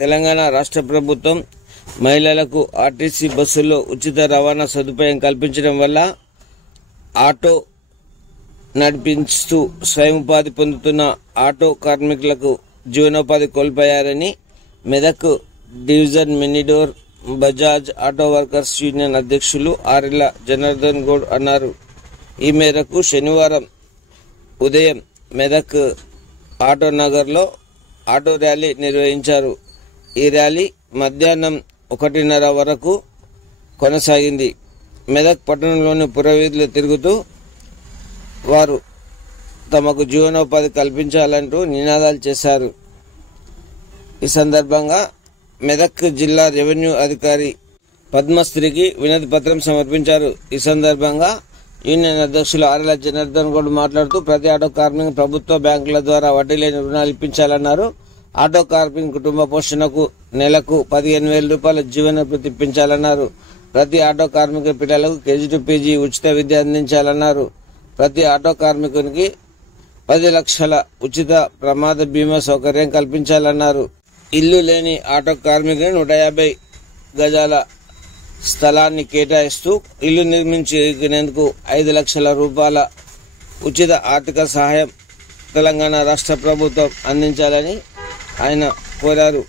తెలంగాణ రాష్ట్ర ప్రభుత్వం మహిళలకు ఆర్టీసీ బస్సుల్లో ఉచిత రవాణా సదుపాయం కల్పించడం వల్ల ఆటో నడిపిస్తూ స్వయం ఉపాధి పొందుతున్న ఆటో కార్మికులకు జీవనోపాధి కోల్పోయారని Medak division Minidor Bajaj auto workers union అధ్యక్షులు ఆరెల్ల జనార్దన్ గౌడ్ అన్నారు. ఈ మేరకు శనివారం ఉదయం మెదక్ ఆటో నగర్లో ఆటో ర్యాలీ నిర్వహించారు. ఈ ర్యాలీ మధ్యాహ్నం 1:30 వరకు కొనసాగింది. మెదక్ పట్టణంలోని పురవీధులు తిరుగుతూ వారు తమకు జీవనోపాధి కల్పించాలంటూ నినాదాలు చేశారు. ఈ సందర్భంగా మెదక్ జిల్లా రెవెన్యూ అధికారి పద్మశ్రీకి వినతి పత్రం సమర్పించారు. ఈ సందర్భంగా యూనియన్ అధ్యక్షులు ఆరెల్ల జనార్దన్ గౌడ్ మాట్లాడుతూ ప్రతి ఆటో కార్మికు ప్రభుత్వ బ్యాంకుల ద్వారా వడ్డీ లేని రుణాలు ఇప్పించాలన్నారు. ఆటో కార్మిక కుటుంబ పోషణకు నెలకు 15,000 రూపాయల జీవన భృతి ఇప్పించాలన్నారు. ప్రతి ఆటో కార్మిక పిల్లలకు KG to PG ఉచిత విద్య అందించాలన్నారు. ప్రతి ఆటో కార్మికునికి 10 లక్షల ఉచిత ప్రమాద బీమా సౌకర్యం కల్పించాలన్నారు. ఇల్లు లేని ఆటో కార్మికుని 150 గజాల స్థలాన్ని కేటాయిస్తూ ఇల్లు నిర్మించుకునేందుకు 5 లక్షల రూపాయల ఉచిత ఆర్థిక సహాయం తెలంగాణ రాష్ట్ర ప్రభుత్వం అందించాలని ఆయన కోరారు.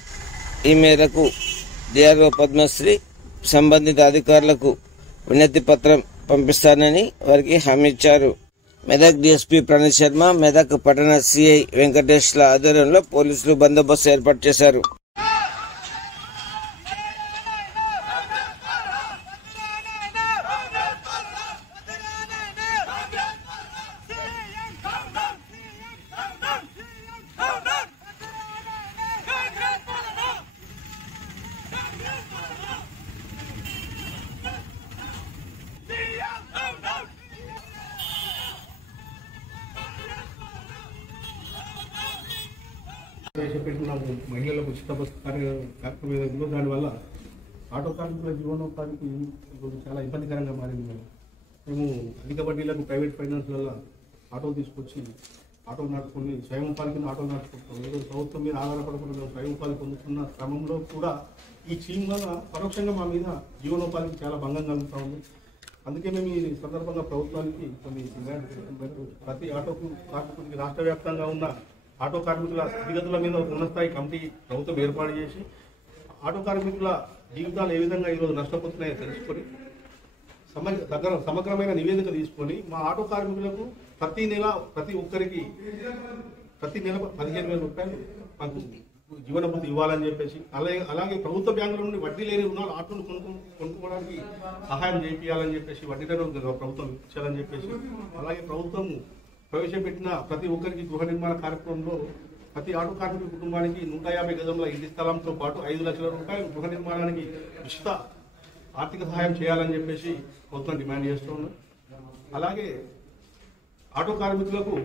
ఈ మేరకు DRO పద్మశ్రీ సంబంధిత అధికారులకు వినతి పత్రం పంపిస్తానని వారికి హామీ ఇచ్చారు. మెదక్ DSP ప్రణీత్ శర్మ, మెదక్ పట్టణ CI వెంకటేష్ల ఆధ్వర్యంలో పోలీసులు బందోబస్తు ఏర్పాటు చేశారు. ప్రవేశపెట్టిన మహిళలకు ఉచిత బస్సు కార్యక్రమంలో దానివల్ల ఆటో కార్మికుల జీవనోపాధికి చాలా ఇబ్బందికరంగా మారింది. మేము అధిక వడ్డీలకు ప్రైవేట్ ఫైనాన్స్ వల్ల ఆటో తీసుకొచ్చి ఆటో నడుపుకొని స్వయం ఉపాధికి ఆటో నడుపుకుంటాం. ఏదో ప్రభుత్వం మీద ఆధారపడకుండా స్వయం ఉపాధి పొందుతున్న క్రమంలో కూడా ఈ స్కీమ్ వల్ల పరోక్షంగా మా మీద జీవనోపాధికి చాలా భంగం కలుగుతూ ఉంది. అందుకే మేము ఈ సందర్భంగా ప్రభుత్వానికి కొన్ని ప్రతి ఆటో కార్మికుడికి రాష్ట్ర వ్యాప్తంగా ఉన్న ఆటో కార్మికుల స్థితిగతుల మీద ఉన్నతస్థాయి కమిటీ ప్రభుత్వం ఏర్పాటు చేసి ఆటో కార్మికుల జీవితాలు ఏ విధంగా ఈరోజు నష్టపోతున్నాయో తెలుసుకొని సమగ్రమైన నివేదిక తీసుకొని మా ఆటో కార్మికులకు ప్రతి నెల ప్రతి ఒక్కరికి ప్రతి నెల 15,000 రూపాయలు మాకు జీవన భృతి ఇవ్వాలని చెప్పేసి అలాగే ప్రభుత్వ బ్యాంకుల నుండి వడ్డీ లేని రుణాలు ఆటోలు కొనుక్కోవడానికి సహాయం చేయాలని చెప్పేసి వడ్డీలను ప్రభుత్వం ఇచ్చాలని చెప్పేసి అలాగే ప్రభుత్వం ప్రవేశపెట్టిన ప్రతి ఒక్కరికి గృహ నిర్మాణ కార్యక్రమంలో ప్రతి ఆటో కార్మిక కుటుంబానికి 150 గజముల ఇంటి స్థలంతో పాటు 5 లక్షల రూపాయలు గృహ నిర్మాణానికి ఉచిత ఆర్థిక సహాయం చేయాలని చెప్పేసి ప్రభుత్వం డిమాండ్ చేస్తూ ఉన్నాం. అలాగే ఆటో కార్మికులకు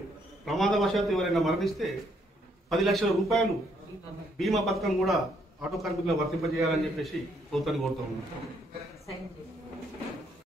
ప్రమాదవశాత్తు ఎవరైనా మరణిస్తే 10 లక్షల రూపాయలు బీమా పథకం కూడా ఆటో కార్మికులకు వర్తింపజేయాలని చెప్పేసి ప్రభుత్వాన్ని కోరుతూ ఉన్నాం.